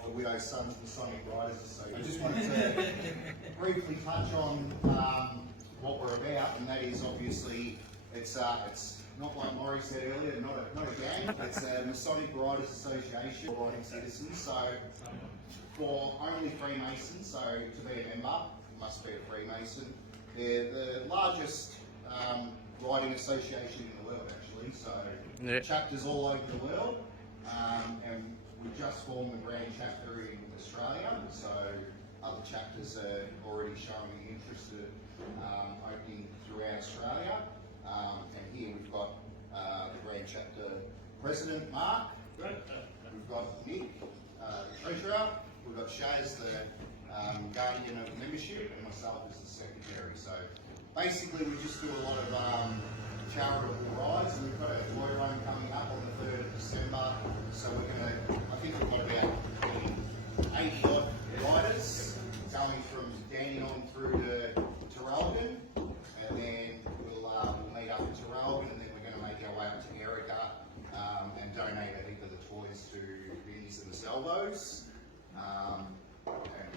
of the Widow Sons Masonic Riders Association. I just wanted to briefly touch on what we're about, and that is obviously it's not like Maury said earlier, not a gang. It's a Masonic Riders Association for riding citizens. So for only Freemasons, so to be a member, you must be a Freemason. They're the largest riding association in the world, actually. So chapters all over the world, and we just formed the grand chapter in Australia. So other chapters are already showing interest in opening throughout Australia. And here we've got the grand chapter president, Mark. We've got Nick, the treasurer. We've got Shaz, the guardian of membership, and myself as the secretary. So basically we just do a lot of charitable rides, and we've got a toy run coming up on the 3rd of December. So I think we've got about 80 odd riders going from Dandenong through to Traralgon, and then we'll meet up in Traralgon, and then we're going to make our way up to Erica and donate a heap of the toys to Vinnie's and the Salvos. And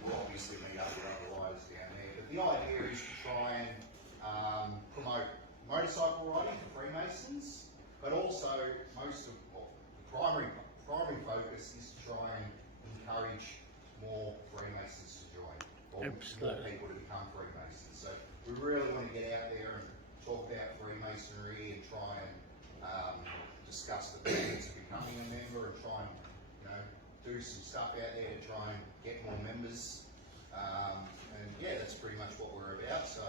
we'll obviously meet up with other riders down there. But the idea is to try and promote motorcycle riding for Freemasons, but also the primary focus is to try and encourage more Freemasons to join, or more people to become Freemasons. So we really want to get out there and talk about Freemasonry and try and discuss the benefits of becoming a member, and try and do some stuff out there to try and get more members. And yeah, that's pretty much what we're about. So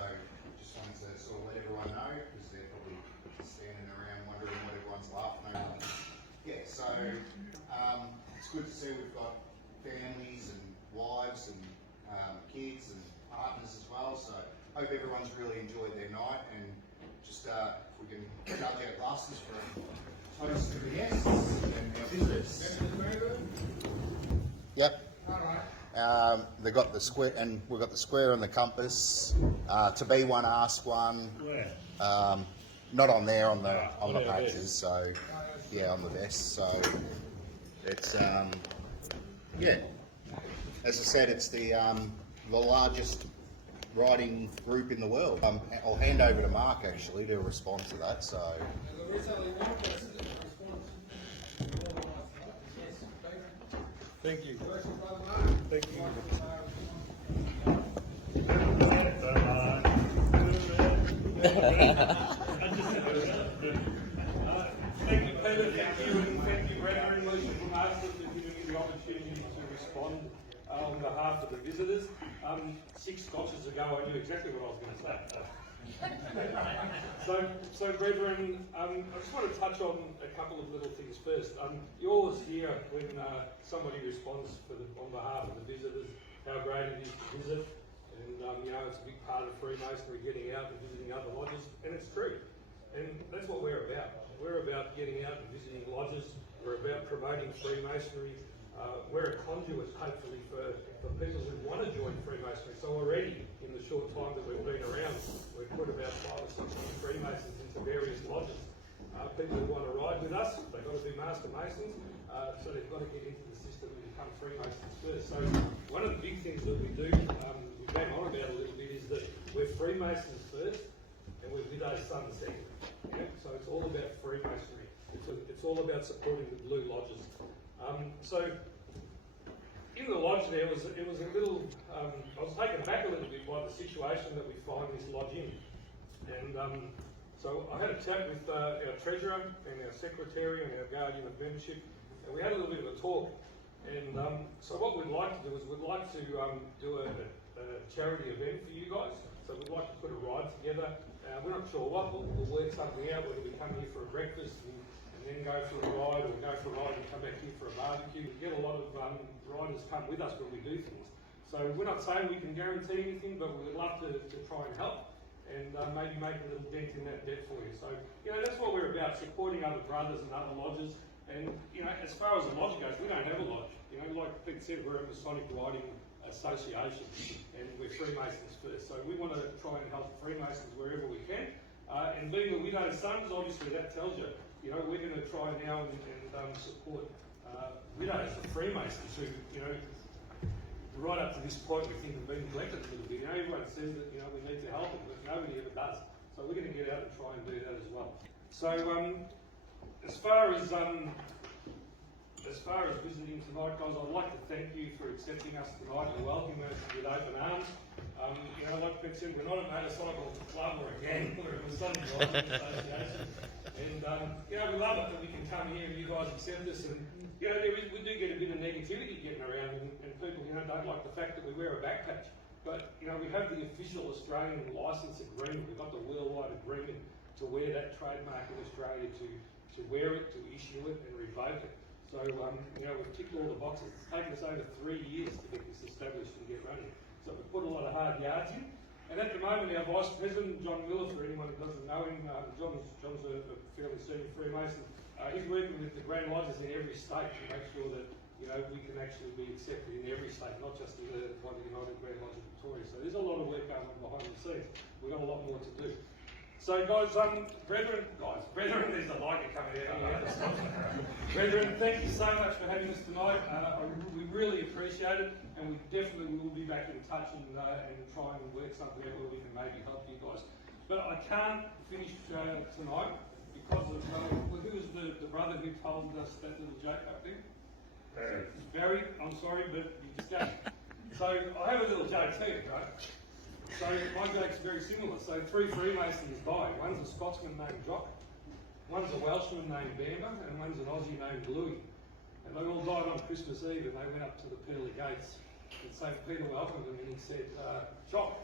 just wanted to sort of let everyone know, because they're probably standing around wondering what everyone's laughing over. Yeah, so it's good to see we've got families and wives and kids and partners as well. So hope everyone's really enjoyed their night, and just if we can charge our glasses for a toast to the guests and our visitors. Yep. They got the square, and we've got the square and the compass. To be one, ask one. Not on there on the patches. So yeah, on the vest. So it's yeah. As I said, it's the largest riding group in the world. I'll hand over to Mark actually to respond to that. So. Thank you. Thank you. Thank you, Peter. Thank you, and thank you, Brethren, from us for giving me the opportunity to respond on behalf of the visitors. 6 scotches ago, I knew exactly what I was going to say. So brethren, I just want to touch on a couple of little things first. You always hear when somebody responds on behalf of the visitors how great it is to visit, and it's a big part of Freemasonry, getting out and visiting other lodges, and it's true. And that's what we're about. We're about getting out and visiting lodges. We're about promoting Freemasonry. We're a conduit, hopefully, for people who want to join Freemasonry. So already, in the short time that we've been around, we've put about 5 or 6 new Freemasons into various lodges. People who want to ride with us, they've got to be Master Masons, so they've got to get into the system and become Freemasons first. So one of the big things that we do, we bang on about a little bit, is that we're Freemasons first, and we're Widow Sons second. So it's all about Freemasonry. It's all about supporting the blue lodges. So in the lodge there, it was a little, I was taken aback a little bit by the situation that we find this lodge in. And so I had a chat with our treasurer and our secretary and our guardian of membership, and we had a little bit of a talk. And so what we'd like to do is we'd like to do a charity event for you guys. So we'd like to put a ride together. We're not sure what, we'll work something out, whether we come here for a breakfast and then go for a ride, or go for a ride and come back here for a barbecue. We get a lot of riders come with us when we do things. So we're not saying we can guarantee anything, but we would love to try and help, and maybe make a little dent in that debt for you. So, that's what we're about, supporting other brothers and other lodges. And, as far as the lodge goes, we don't have a lodge. Like Pete said, we're a Masonic Riding Association, and we're Freemasons first. So we want to try and help Freemasons wherever we can. And being the Widow Sons, obviously that tells you, we're going to try now and support widows, the Freemasons, who, you know, right up to this point we think have been neglected a little bit. You know, everyone says that, you know, we need to help them, but nobody ever does. So we're going to get out and try and do that as well. So as far as visiting tonight, guys, I'd like to thank you for accepting us tonight and welcoming us with open arms. You know, like Pete said, we're not a motorcycle club or a gang, we're a Sons Cranbourne association. And, you know, we love it that we can come here and you guys accept us. And, you know, we do get a bit of negativity getting around and people, you know, don't like the fact that we wear a back patch. But, you know, we have the official Australian licence agreement. We've got the worldwide agreement to wear that trademark in Australia, to wear it, to issue it and revoke it. So, you know, we've ticked all the boxes. It's taken us over 3 years to get this established and get running. So we've put a lot of hard yards in. And at the moment, our Vice President, John Miller, for anyone who doesn't know him, John's a fairly senior Freemason. He's working with the Grand Lodges in every state to make sure that, you know, we can actually be accepted in every state, not just in the United Grand Lodge of Victoria. So there's a lot of work going on behind the scenes. We've got a lot more to do. So guys, brethren, there's a light coming out. Brethren, thank you so much for having us tonight. We really appreciate it, and we definitely will be back in touch and try and work something out where we can maybe help you guys. But I can't finish tonight because of, who was the brother who told us that little joke up there? Barry, I'm sorry, but you just go. So I have a little joke too, right? So my joke's very similar. So 3 Freemasons died. One's a Scotsman named Jock, one's a Welshman named Bamber, and one's an Aussie named Louis. And they all died on Christmas Eve, and they went up to the pearly gates. And St. Peter welcomed them, and he said, Jock,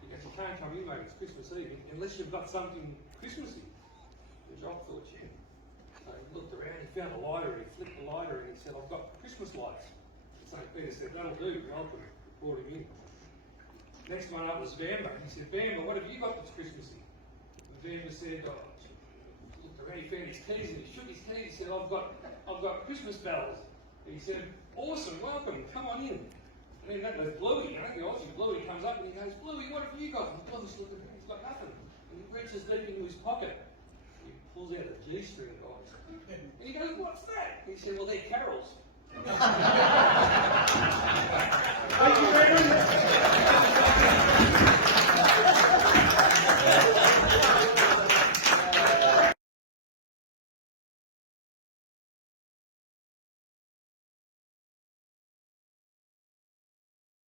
you can't come in, mate, it's Christmas Eve, unless you've got something Christmassy. And Jock thought, yeah. So he looked around, he found a lighter, and he flicked the lighter, and he said, I've got Christmas lights. And St. Peter said, that'll do, welcome, brought him in. Next one up was Bamber. He said, Bamber, what have you got that's Christmassy? And Bamber said, oh, he looked around, he found his keys and he shook his keys. He said, I've got Christmas bells. And he said, awesome, welcome, come on in. And then that was Bluey, I think the Aussie Bluey comes up and he goes, Bluey, what have you got? And Bluey's looking around, he's got nothing. And he reaches deep into his pocket. He pulls out a G-string, guys. And he goes, what's that? And he said, well, they're carols.